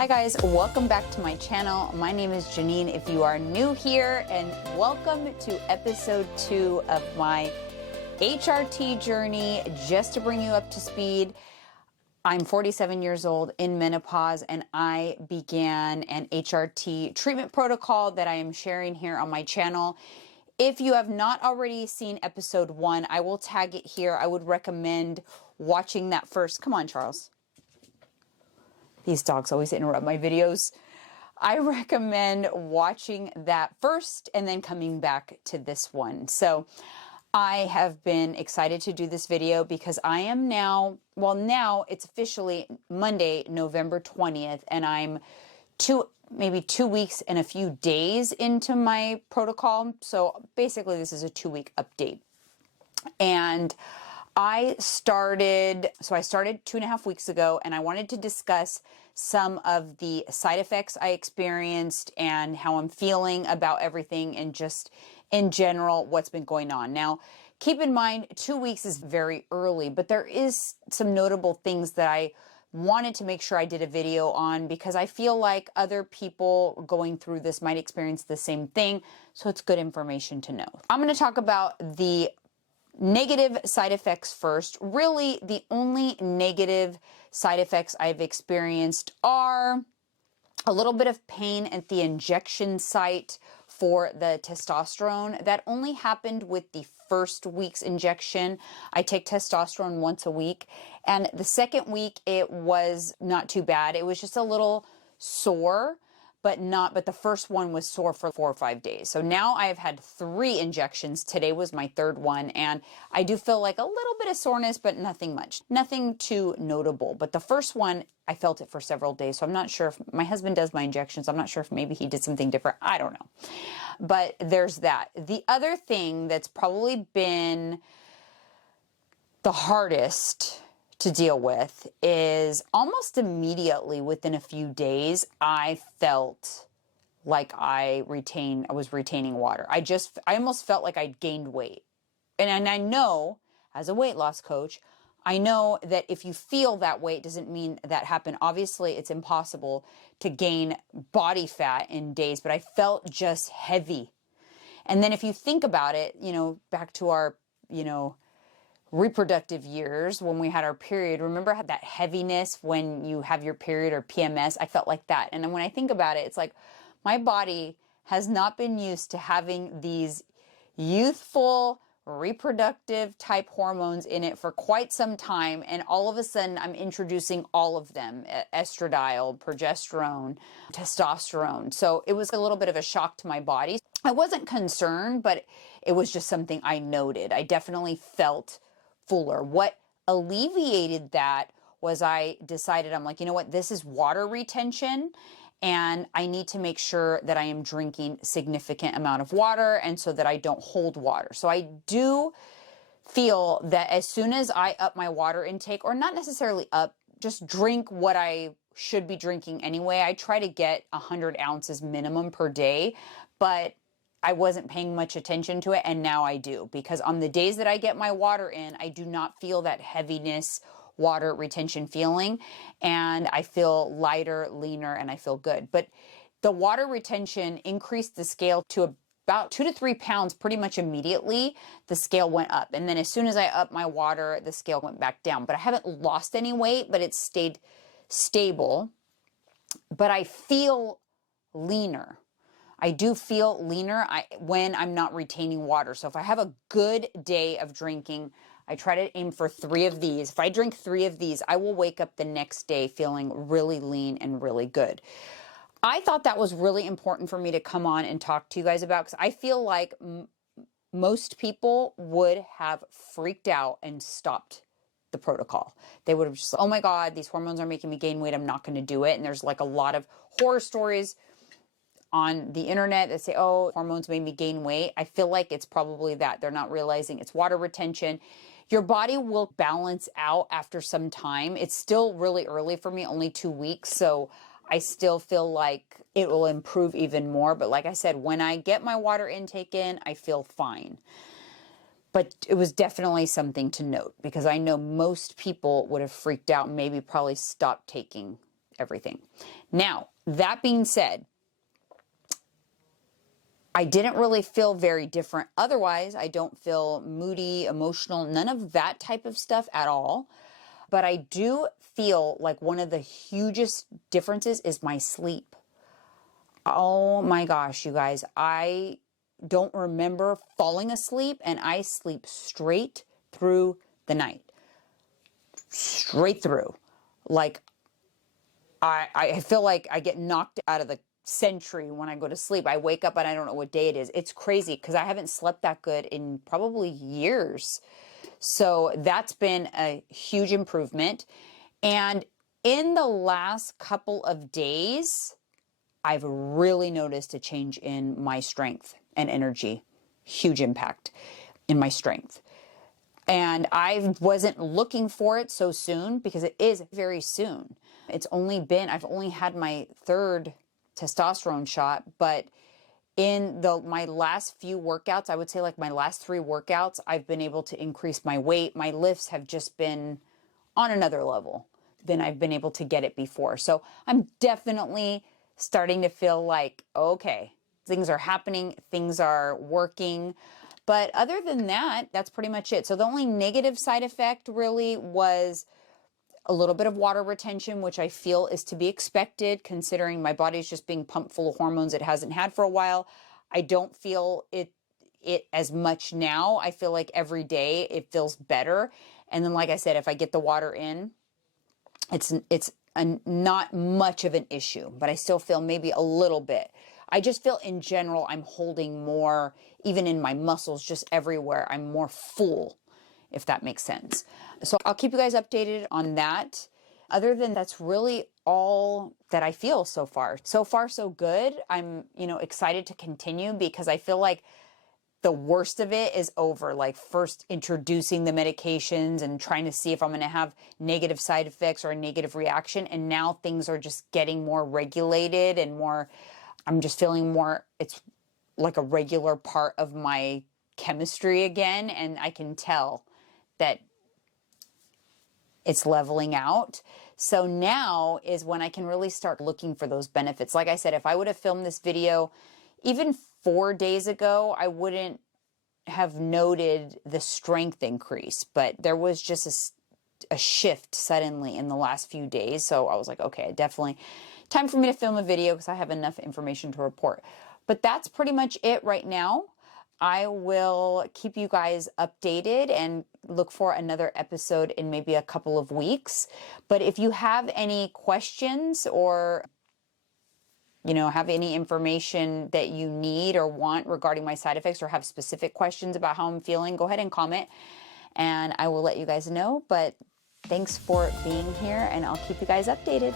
Hi guys, welcome back to my channel. My name is Jeanine if you are new here, and welcome to episode 2 of my HRT journey. Just to bring you up to speed, I'm 47 years old in menopause, and I began an HRT treatment protocol that I am sharing here on my channel. If you have not already seen episode 1, I will tag it here. I would recommend watching that first. Come on, Charles. These dogs always interrupt my videos. I recommend watching that first and then coming back to this one. So I have been excited to do this video because I am now it's officially Monday, November 20th, and I'm maybe 2 weeks and a few days into my protocol. So basically this is a 2-week update. And I started 2.5 weeks ago, and I wanted to discuss some of the side effects I experienced and how I'm feeling about everything, and just in general what's been going on. Now, keep in mind 2 weeks is very early, but there is some notable things that I wanted to make sure I did a video on, because I feel like other people going through this might experience the same thing, so it's good information to know. I'm going to talk about the negative side effects first. Really, the only negative side effects I've experienced are a little bit of pain at the injection site for the testosterone. That only happened with the first week's injection. I take testosterone once a week, and the second week it was not too bad. It was just a little sore, but the first one was sore for 4 or 5 days. So now I have had 3 injections. Today was my 3rd one, and I do feel like a little bit of soreness, but nothing much. Nothing too notable. But the first one, I felt it for several days. So I'm not sure if my husband does my injections. I'm not sure if maybe he did something different. I don't know. But there's that. The other thing that's probably been the hardest to deal with is almost immediately within a few days, I felt like I was retaining water. I almost felt like I'd gained weight. And I know, as a weight loss coach, I know that if you feel that way, it doesn't mean that happened. Obviously, it's impossible to gain body fat in days, but I felt just heavy. And then if you think about it, back to our, reproductive years when we had our period, remember that heaviness when you have your period, or PMS? I felt like that. And then when I think about it, it's like my body has not been used to having these youthful reproductive type hormones in it for quite some time, and all of a sudden I'm introducing all of them: estradiol, progesterone, testosterone. So it was a little bit of a shock to my body. I wasn't concerned, but it was just something I noted. I definitely felt fuller. What alleviated that was I decided, I'm like, you know what, this is water retention, and I need to make sure that I am drinking significant amount of water, and so that I don't hold water. So I do feel that as soon as I up my water intake, or not necessarily up, just drink what I should be drinking anyway. I try to get 100 ounces minimum per day, but I wasn't paying much attention to it, and now I do, because on the days that I get my water in, I do not feel that heaviness, water retention feeling, and I feel lighter, leaner, and I feel good. But the water retention increased the scale to about 2 to 3 pounds pretty much immediately. The scale went up, and then as soon as I upped my water, the scale went back down. But I haven't lost any weight, but it stayed stable. But I feel leaner. I do feel leaner when I'm not retaining water. So if I have a good day of drinking, I try to aim for 3 of these. If I drink 3 of these, I will wake up the next day feeling really lean and really good. I thought that was really important for me to come on and talk to you guys about, because I feel like most people would have freaked out and stopped the protocol. They would have just, oh my God, these hormones are making me gain weight, I'm not going to do it. And there's like a lot of horror stories on the internet that say, oh, hormones made me gain weight. I feel like it's probably that. They're not realizing it's water retention. Your body will balance out after some time. It's still really early for me, only 2 weeks. So I still feel like it will improve even more. But like I said, when I get my water intake in, I feel fine. But it was definitely something to note, because I know most people would have freaked out and maybe probably stopped taking everything. Now, that being said, I didn't really feel very different. Otherwise, I don't feel moody, emotional, none of that type of stuff at all. But I do feel like one of the hugest differences is my sleep. Oh my gosh, you guys, I don't remember falling asleep, and I sleep straight through the night. Straight through. Like, I feel like I get knocked out of the century when I go to sleep. I wake up and I don't know what day it is. It's crazy because I haven't slept that good in probably years. So that's been a huge improvement. And in the last couple of days, I've really noticed a change in my strength and energy. Huge impact in my strength. And I wasn't looking for it so soon because it is very soon. I've only had my third testosterone shot, but in my last few workouts, I would say like my last 3 workouts, I've been able to increase my weight. My lifts have just been on another level than I've been able to get it before. So I'm definitely starting to feel like, okay, things are happening, things are working. But other than that, that's pretty much it. So the only negative side effect really was a little bit of water retention, which I feel is to be expected considering my body's just being pumped full of hormones it hasn't had for a while. I don't feel it as much now. I feel like every day it feels better. And then, like I said, if I get the water in, it's not much of an issue, but I still feel maybe a little bit. I just feel in general I'm holding more, even in my muscles, just everywhere. I'm more full, if that makes sense. So I'll keep you guys updated on that. Other than that's really all that I feel so far. So far, so good. I'm, excited to continue because I feel like the worst of it is over. Like first introducing the medications and trying to see if I'm going to have negative side effects or a negative reaction. And now things are just getting more regulated and I'm just feeling more, it's like a regular part of my chemistry again. And I can tell that it's leveling out. So now is when I can really start looking for those benefits. Like I said, if I would have filmed this video even 4 days ago, I wouldn't have noted the strength increase, but there was just a shift suddenly in the last few days. So I was like, okay, definitely time for me to film a video because I have enough information to report. But that's pretty much it right now. I will keep you guys updated and look for another episode in maybe a couple of weeks. But if you have any questions or have any information that you need or want regarding my side effects or have specific questions about how I'm feeling, go ahead and comment and I will let you guys know. But thanks for being here and I'll keep you guys updated.